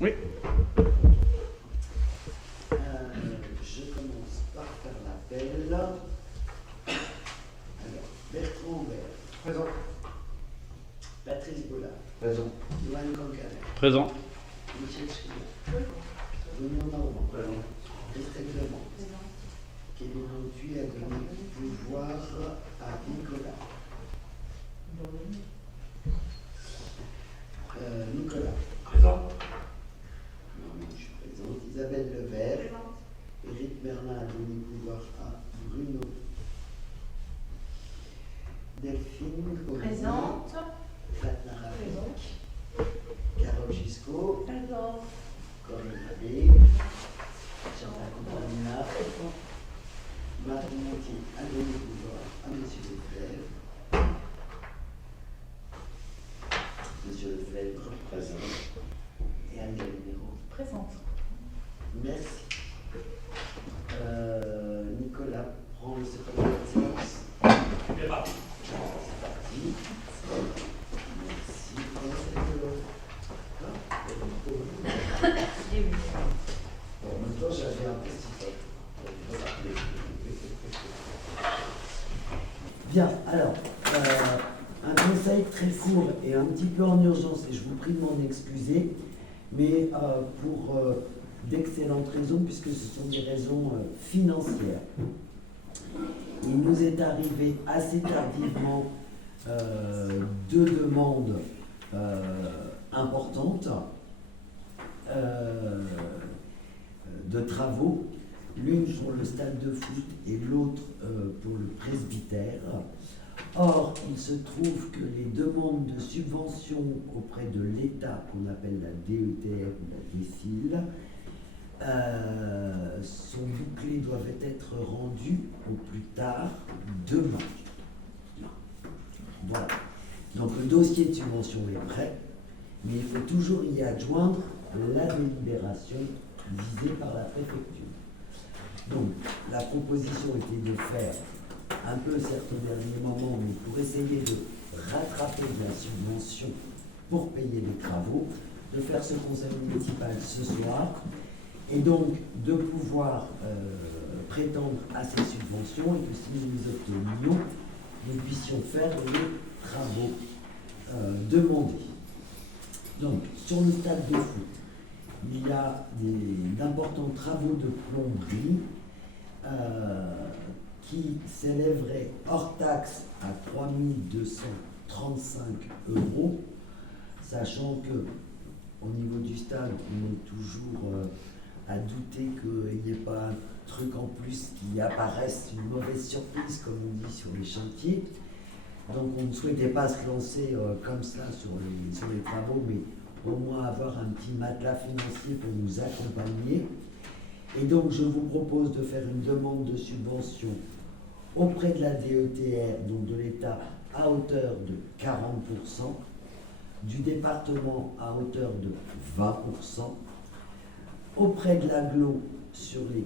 Oui. Je commence par faire l'appel. Alors, Bertrand Vert. Présent. Patrice Bollard. Présent. Johan Cancanet. Présent. Michel Schneider. Benoît Normand. Présent. Christelle Clement. Kevin Antuy a donné pouvoir à Nicolas. Nicolas. Présent. Non, je suis présente. Isabelle Levert. Éric Bernard a donné pouvoir à Bruno. Delphine. Présente. Fatna Rafik. Présente. Carole Giscot. Présente. Corinne Abbé. Chantal Contamina. Marie Montier a donné pouvoir à M. Lefebvre. Monsieur Lefebvre. Présent. Et Anne Gallinero. Présente. Merci. Nicolas prend le secrétaire de séance. C'est parti. C'est parti. Merci. Bon, maintenant j'avais un petit Bien, alors, un conseil très court et un petit peu en urgence, et je vous prie de m'en excuser, mais pour d'excellentes raisons, puisque ce sont des raisons financières. Il nous est arrivé assez tardivement deux demandes importantes de travaux, l'une pour le stade de foot et l'autre pour le presbytère. Or, il se trouve que les demandes de subvention auprès de l'État, qu'on appelle la DETR ou la DECIL, sont bouclées, doivent être rendues au plus tard demain. Voilà. Donc le dossier de subvention est prêt, mais il faut toujours y adjoindre la délibération visée par la préfecture. Donc la proposition était de faire un peu certes au dernier moment, mais pour essayer de rattraper de la subvention pour payer les travaux, de faire ce conseil municipal ce soir, et donc de pouvoir prétendre à ces subventions et que si nous les obtenions, nous puissions faire les travaux demandés. Donc, sur le stade de foot, il y a d'importants travaux de plomberie qui s'élèveraient hors taxe à 3 235 €, sachant que au niveau du stade, on est toujours à douter qu'il n'y ait pas un truc en plus qui apparaisse, une mauvaise surprise, comme on dit sur les chantiers. Donc on ne souhaitait pas se lancer comme ça sur les travaux, mais au moins avoir un petit matelas financier pour nous accompagner. Et donc je vous propose de faire une demande de subvention auprès de la DETR, donc de l'État, à hauteur de 40%, du département à hauteur de 20%, auprès de l'AGLO sur les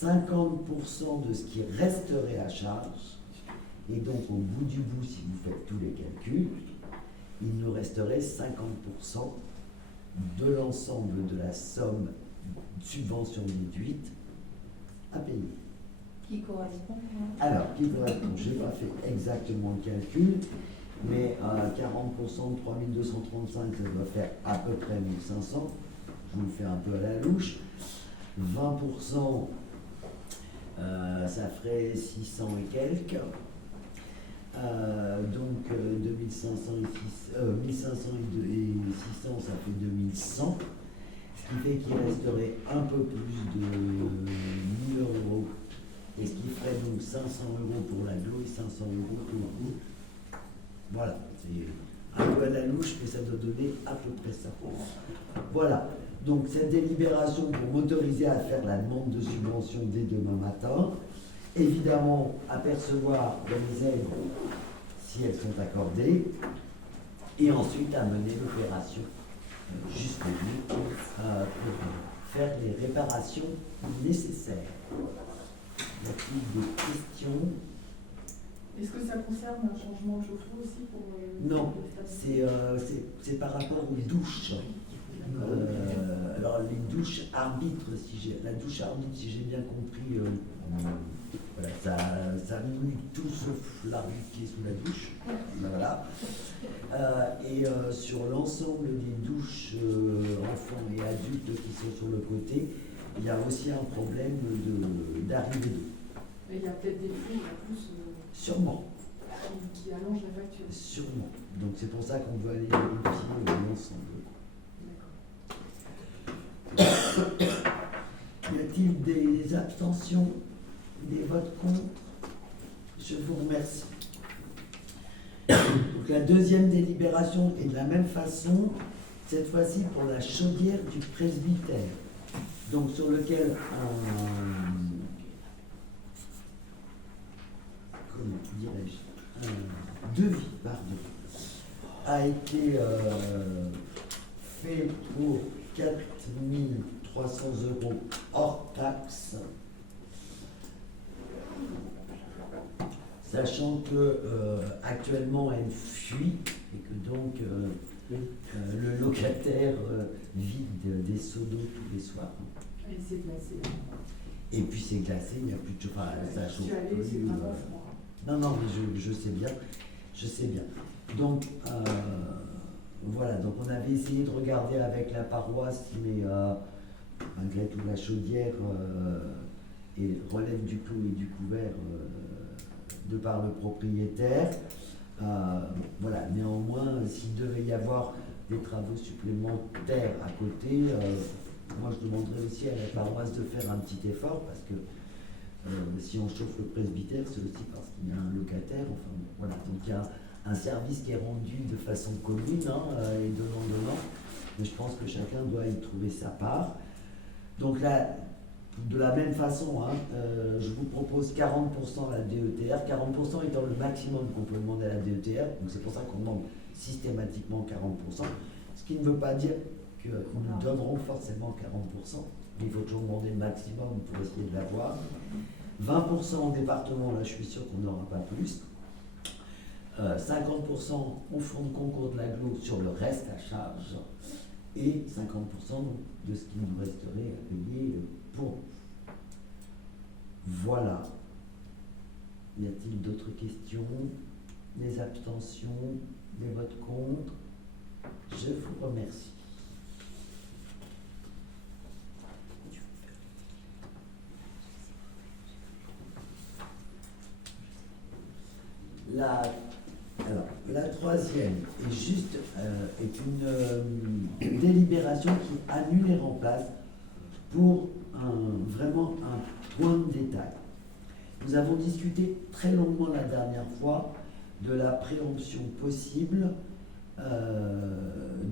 50% de ce qui resterait à charge, et donc au bout du bout, si vous faites tous les calculs, il nous resterait 50% de l'ensemble de la somme de subvention déduite à payer. Qui correspond Alors, qui correspond, je n'ai pas fait exactement le calcul, mais à 40% de 3 235, ça doit faire à peu près 1 500. Je vous le fais un peu à la louche. 20%, ça ferait 600 et quelques. Donc 2500 et 1500 et 600, ça fait 2100. Ce qui fait qu'il resterait un peu plus de 1000 €. Et ce qui ferait donc 500 € pour l'aglo et 500 € pour le coup. Voilà, c'est un peu à la louche, mais ça doit donner à peu près ça. Voilà, donc cette délibération pour m'autoriser à faire la demande de subvention dès demain matin. Évidemment, apercevoir les aides si elles sont accordées, et ensuite à mener l'opération jusqu'au bout pour faire les réparations nécessaires. Y a-t-il des questions? Est-ce que ça concerne un changement de chauffe-eau aussi pour Non, c'est par rapport aux douches. Alors les douches arbitres, la douche arbitre, si j'ai bien compris, voilà, ça mouille tout sauf l'arbitre qui est sous la douche. Voilà. Et sur l'ensemble des douches enfants et adultes qui sont sur le côté, il y a aussi un problème d'arrivée d'eau. Mais il y a peut-être des flux en plus Sûrement. qui allongent la facture. Sûrement. Donc c'est pour ça qu'on veut aller vérifier l'ensemble. D'accord. Y a-t-il des abstentions, des votes contre? Je vous remercie. Donc la deuxième délibération est de la même façon, cette fois-ci pour la chaudière du presbytère. Donc sur lequel comment dirais-je, un devis, pardon, a été fait pour 4 300 € hors taxe, sachant que actuellement elle fuit et que donc le locataire vide des seaux d'eau tous les soirs. Et c'est glacé. Et puis c'est glacé, il n'y a plus de chauffe, ça chauffe C'est plus. vraiment froid. Non, mais je sais bien, je sais bien. Donc voilà, donc on avait essayé de regarder avec la paroisse, mais malgré tout la chaudière relève du clou et du couvert de par le propriétaire. Voilà, néanmoins, s'il devait y avoir des travaux supplémentaires à côté, moi je demanderais aussi à la paroisse de faire un petit effort parce que si on chauffe le presbytère, c'est aussi parce qu'il y a un locataire. Enfin, voilà, donc il y a un service qui est rendu de façon commune et donnant. Mais je pense que chacun doit y trouver sa part. Donc là, de la même façon, je vous propose 40% à la DETR, 40% étant le maximum qu'on peut demander à la DETR, donc c'est pour ça qu'on demande systématiquement 40%, ce qui ne veut pas dire que nous donnerons forcément 40%, mais il faut toujours demander le maximum pour essayer de l'avoir. 20% en département, là je suis sûr qu'on n'aura pas plus. 50% au fonds de concours de l'agglo sur le reste à charge et 50% de ce qui nous resterait à payer pour. Voilà. Y a-t-il d'autres questions? Des abstentions? Des votes contre? Je vous remercie. La troisième est juste est une délibération qui annule et remplace pour vraiment un point de détail. Nous avons discuté très longuement la dernière fois de la préemption possible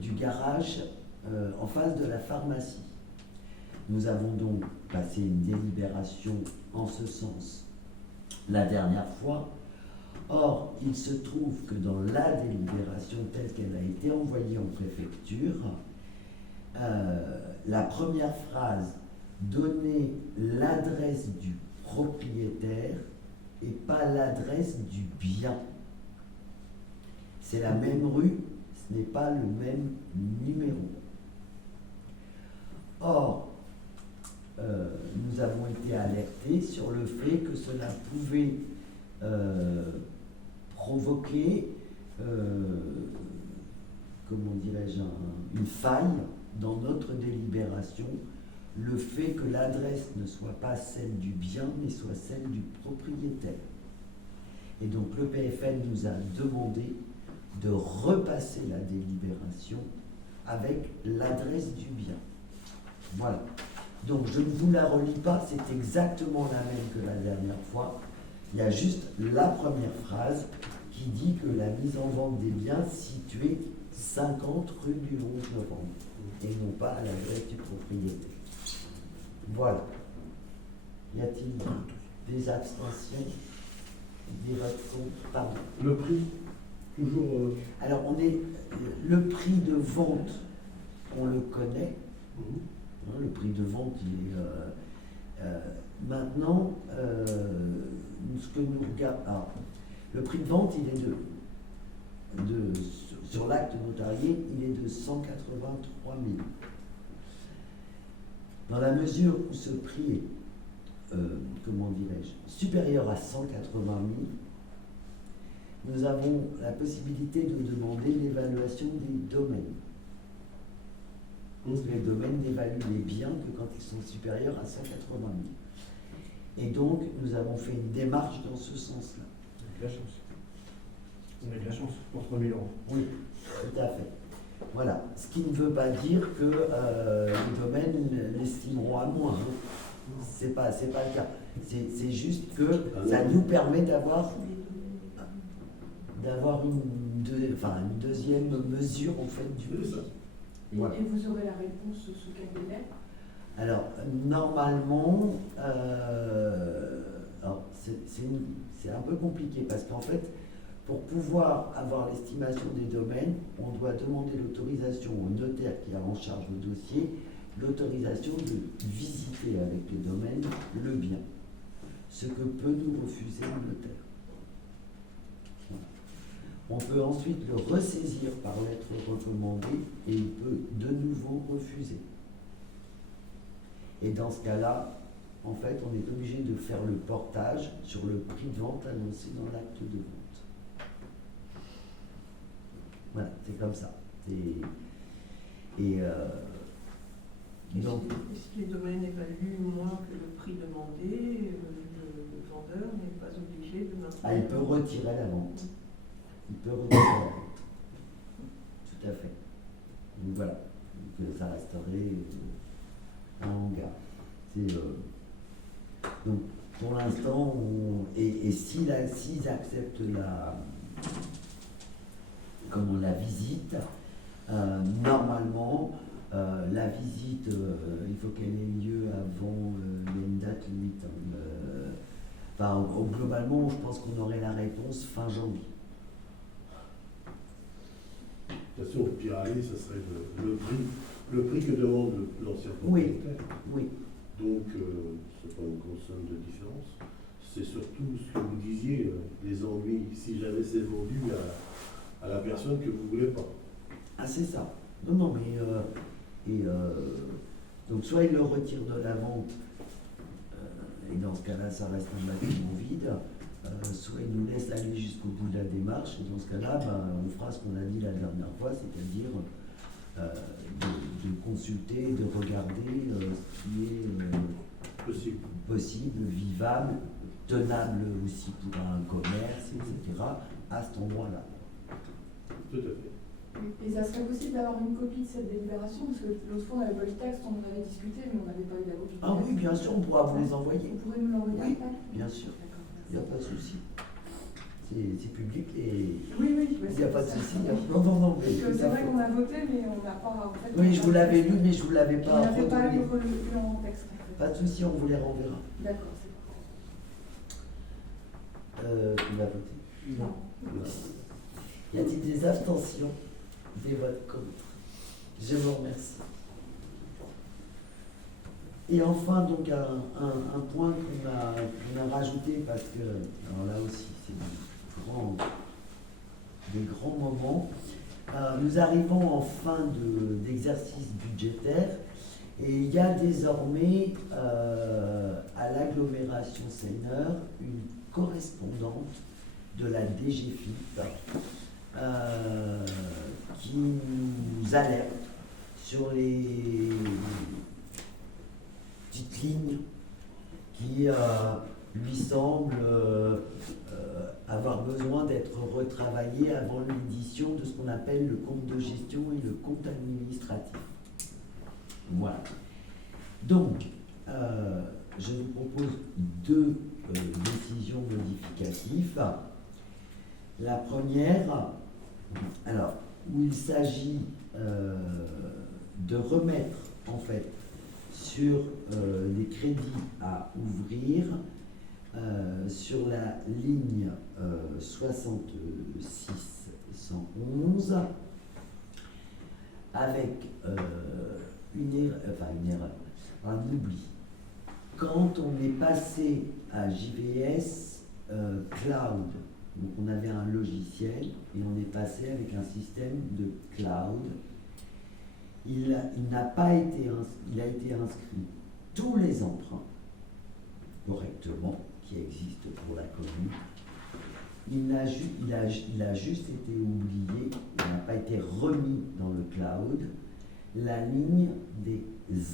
du garage en face de la pharmacie. Nous avons donc passé une délibération en ce sens la dernière fois. Or, il se trouve que dans la délibération telle qu'elle a été envoyée en préfecture, la première phrase donnait l'adresse du propriétaire et pas l'adresse du bien. C'est la même rue, ce n'est pas le même numéro. Or, nous avons été alertés sur le fait que cela pouvait provoquer, comment dirais-je, une faille dans notre délibération, le fait que l'adresse ne soit pas celle du bien, mais soit celle du propriétaire. Et donc le PFN nous a demandé de repasser la délibération avec l'adresse du bien. Voilà. Donc je ne vous la relis pas, c'est exactement la même que la dernière fois. Il y a juste la première phrase qui dit que la mise en vente des biens situés 50 rue du 11 novembre et non pas à l'adresse du propriétaire. Voilà. Y a-t-il des abstentions, des votes contre? Pardon. Le prix, toujours. Alors le prix de vente, on le connaît. Le prix de vente, il est maintenant, ce que nous regardons, le prix de vente, il est sur l'acte notarié, il est de 183 000. Dans la mesure où ce prix est, comment dirais-je, supérieur à 180 000, nous avons la possibilité de demander l'évaluation des domaines. Parce que les domaines n'évaluent les biens que quand ils sont supérieurs à 180 000. Et donc, nous avons fait une démarche dans ce sens-là. Avec la chance. On a de la chance pour 3 000 euros. Oui, tout à fait. Voilà. Ce qui ne veut pas dire que les domaines l'estimeront à moins. Hein. C'est pas le cas. C'est juste que ça nous permet d'avoir une deuxième mesure en fait du prix. Voilà. Et vous aurez la réponse sous quel délai? Alors, normalement, alors, c'est un peu compliqué parce qu'en fait, pour pouvoir avoir l'estimation des domaines, on doit demander l'autorisation au notaire qui a en charge le dossier, l'autorisation de visiter avec le domaine le bien, ce que peut nous refuser le notaire. On peut ensuite le ressaisir par lettre recommandée et il peut de nouveau refuser. Et dans ce cas-là, en fait, on est obligé de faire le portage sur le prix de vente annoncé dans l'acte de vente. Voilà, c'est comme ça. Donc, si les domaines évaluent moins que le prix demandé, le vendeur n'est pas obligé de maintenir. il peut retirer la vente. Il peut retirer la vente. Tout à fait. Donc voilà. Donc, ça resterait un hangar. Donc pour l'instant, et s'ils acceptent la visite, normalement, la visite, il faut qu'elle ait lieu avant, il y a une date limite. Globalement, je pense qu'on aurait la réponse fin janvier. De toute façon, au pire aller, ça serait le prix que demande l'ancien propriétaire. Oui. Donc, c'est pas une grosse somme de différence. C'est surtout ce que vous disiez, les ennuis, si jamais c'est vendu à la personne que vous voulez pas. Ah, c'est ça. Non, mais donc soit il le retire de la vente, et dans ce cas-là, ça reste un bâtiment vide, soit il nous laisse aller jusqu'au bout de la démarche, et dans ce cas-là, on fera ce qu'on a dit la dernière fois, c'est-à-dire de consulter, de regarder ce qui est possible, vivable, tenable aussi pour un commerce, etc., à cet endroit-là. Tout à fait. Et ça serait possible d'avoir une copie de cette délibération? Parce que l'autre fois, on n'avait pas eu le texte, on en avait discuté, mais on n'avait pas eu la copie. Ah oui, bien sûr, on pourra vous les envoyer. Vous pourrez nous l'envoyer Oui, après? bien sûr. D'accord. Il n'y a pas de souci. C'est public et Oui, il n'y a pas de souci. Non. Parce que c'est vrai qu'on a voté, mais on n'a pas. En fait, Oui, je vous l'avais lu, mais je ne vous l'avais on pas n'avait pas lu redonné. en texte. En fait. Pas de souci, on vous les renverra. D'accord, c'est Tu l'as voté. bon. Non. Y a-t-il des abstentions? Des votes contre? Je vous remercie. Et enfin, donc, un point qu'on a rajouté parce que, alors là aussi, c'est des grands moments. Nous arrivons en fin d'exercice budgétaire et il y a désormais à l'agglomération Seigneur une correspondante de la DGFiP qui nous alerte sur les petites lignes qui lui semblent avoir besoin d'être retravaillées avant l'édition de ce qu'on appelle le compte de gestion et le compte administratif. Voilà. Donc, je vous propose deux décisions modificatives. La première, alors, où il s'agit de remettre en fait sur les crédits à ouvrir sur la ligne 66-111 avec une erreur, un oubli. Quand on est passé à JVS Cloud Donc on avait un logiciel et on est passé avec un système de cloud. Il a été inscrit tous les emprunts correctement qui existent pour la commune. Il a juste été oublié, il n'a pas été remis dans le cloud, la ligne des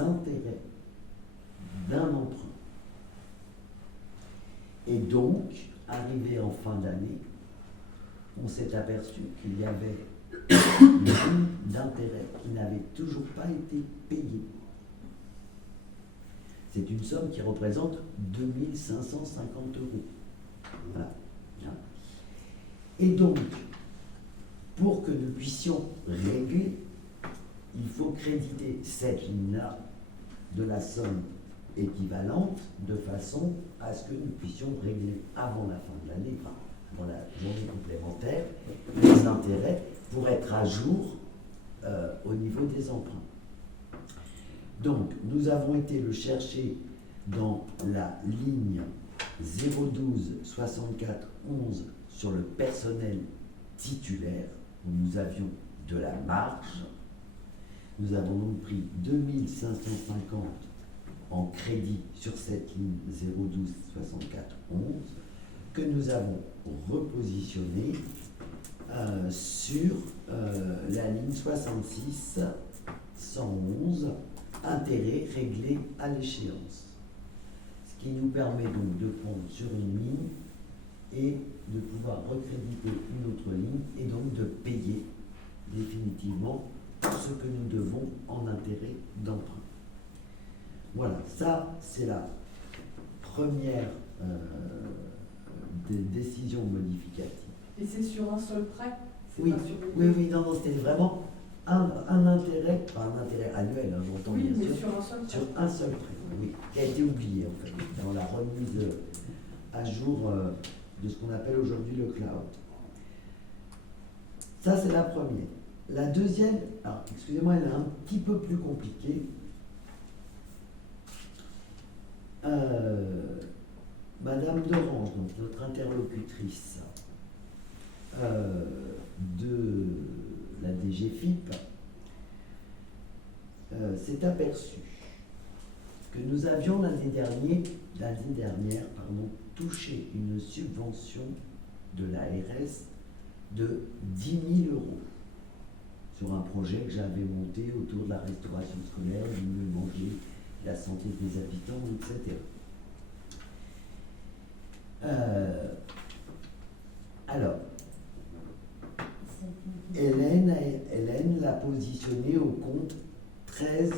intérêts d'un emprunt. Et donc, arrivé en fin d'année, on s'est aperçu qu'il y avait une ligne d'intérêt qui n'avait toujours pas été payée. C'est une somme qui représente 2 550 euros. Voilà. Et donc, pour que nous puissions régler, il faut créditer cette ligne-là de la somme équivalente de façon à ce que nous puissions régler avant la fin de l'année, enfin, avant la journée complémentaire, les intérêts pour être à jour au niveau des emprunts. Donc, nous avons été le chercher dans la ligne 012 64 11 sur le personnel titulaire, où nous avions de la marge. Nous avons donc pris 2550 en crédit sur cette ligne 012 64 11 que nous avons repositionné sur la ligne 66 111 intérêts réglés à l'échéance. Ce qui nous permet donc de prendre sur une ligne et de pouvoir recréditer une autre ligne et donc de payer définitivement ce que nous devons en intérêt d'emprunt. Voilà, ça c'est la première des décisions modificatives. Et c'est sur un seul prêt? C'est Oui, pas sur le- oui, non, c'était vraiment un intérêt, pas un intérêt annuel, hein, j'entends Oui, bien mais sûr, sur un seul prêt. sur un seul prêt, oui, qui a été oublié en fait, dans la remise à jour de ce qu'on appelle aujourd'hui le cloud. Ça, c'est la première. La deuxième, alors excusez-moi, elle est un petit peu plus compliquée. Madame Dorange, donc notre interlocutrice de la DGFIP, s'est aperçue que nous avions l'année dernière, touché une subvention de l'ARS de 10 000 euros sur un projet que j'avais monté autour de la restauration scolaire, du mieux manger, la santé des habitants, etc. Alors, Hélène l'a positionné au compte 13-11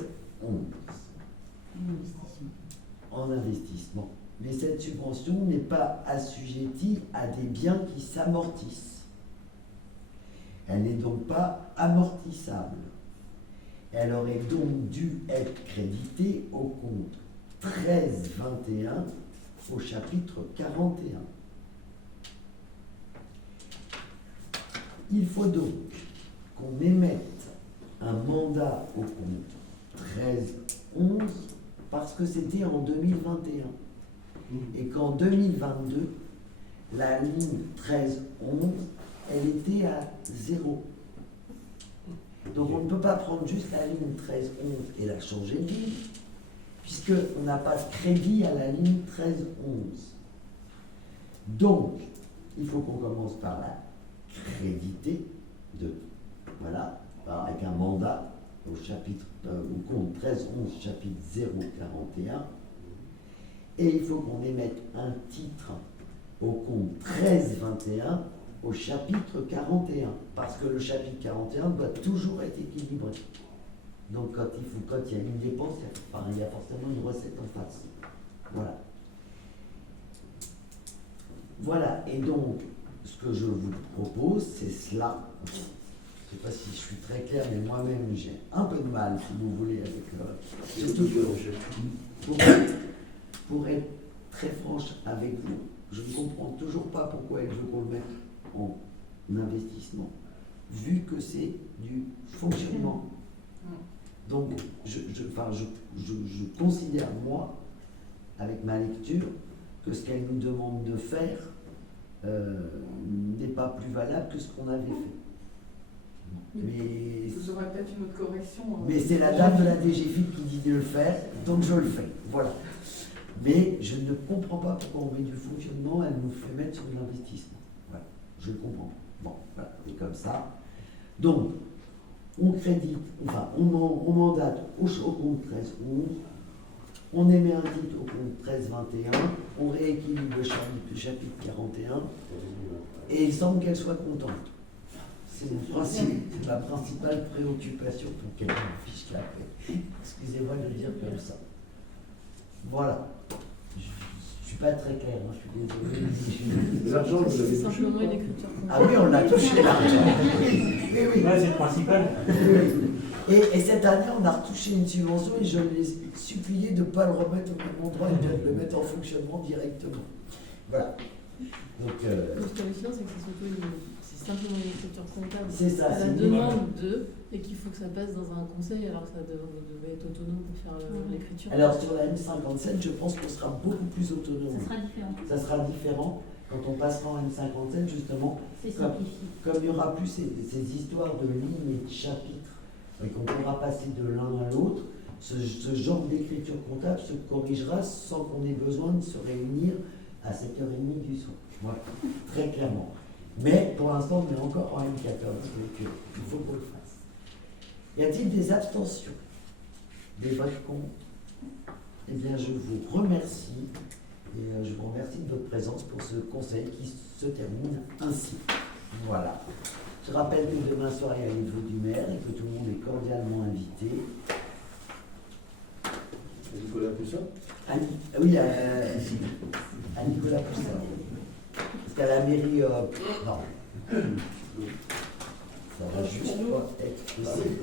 en investissement. Mais cette subvention n'est pas assujettie à des biens qui s'amortissent. Elle n'est donc pas amortissable. Elle aurait donc dû être créditée au compte 13-21 au chapitre 41. Il faut donc qu'on émette un mandat au compte 13-11 parce que c'était en 2021. Et qu'en 2022, la ligne 13-11, elle était à 0. Donc on ne peut pas prendre juste la ligne 13-11 et la changer de ligne, puisqu'on n'a pas de crédit à la ligne 13-11. Donc, il faut qu'on commence par la créditer, avec un mandat au compte 13-11, chapitre 041. Et il faut qu'on émette un titre au compte 13-21 au chapitre 41, parce que le chapitre 41 doit toujours être équilibré. Donc quand il y a une dépense, il y a forcément une recette en face. Voilà. Voilà, et donc ce que je vous propose, c'est cela. Je ne sais pas si je suis très clair, mais moi-même j'ai un peu de mal, si vous voulez, avec surtout pour être très franche avec vous, je ne comprends toujours pas pourquoi elle veut qu'on le mette en investissement, vu que c'est du fonctionnement. Donc, je considère, moi, avec ma lecture, que ce qu'elle nous demande de faire, n'est pas plus valable que ce qu'on avait fait. Mais, Vous aurez peut-être une autre correction. mais c'est la dame de la DGFiP qui dit de le faire, donc je le fais. Voilà. Mais je ne comprends pas pourquoi on met du fonctionnement, elle nous fait mettre sur de l'investissement. Voilà. Je le comprends. Bon, voilà, c'est comme ça. Donc, on crédite, enfin, on mandate au compte 13-11, on émet un titre au compte 13-21, on rééquilibre le chapitre 41, et il semble qu'elle soit contente. C'est ma principale préoccupation pour qu'elle fiche la paix. Excusez-moi de le dire comme ça. Voilà. Je ne suis pas très clair, hein, je suis désolé. L'argent, vous l'avez C'est touché simplement ou pas une écriture Ah oui, on l'a touché l'argent. Oui, oui. Ouais, c'est le principal. Oui. Et cette année, on a retouché une subvention et je l'ai supplié de ne pas le remettre au même endroit et de le mettre en fonctionnement directement. Voilà. Donc, Ce qu'il y a aussi, c'est que c'est simplement une écriture comptable. c'est ça. À c'est la une- demande de, et qu'il faut que ça passe dans un conseil alors que ça devait être autonome pour faire l'écriture. Alors, sur la M57, je pense qu'on sera beaucoup plus autonome. Ça sera différent. Ça sera différent quand on passera en M57, justement. C'est Comme- simplifié. Comme il n'y aura plus ces histoires de lignes et de chapitres, et qu'on pourra passer de l'un à l'autre, ce genre d'écriture comptable se corrigera sans qu'on ait besoin de se réunir à 7h30 du soir. Voilà, très clairement. Mais pour l'instant, on est encore en M14, donc il faut qu'on le fasse. Y a-t-il des abstentions? Des votes contre? Eh bien, je vous remercie et je vous remercie de votre présence pour ce conseil qui se termine ainsi. Voilà. Je rappelle que demain soir, il y a les vœux du maire et que tout le monde est cordialement invité. Nicolas Poussin. Oui, à Nicolas Poussin. Parce qu'à la mairie, non. Ça va juste pas être possible.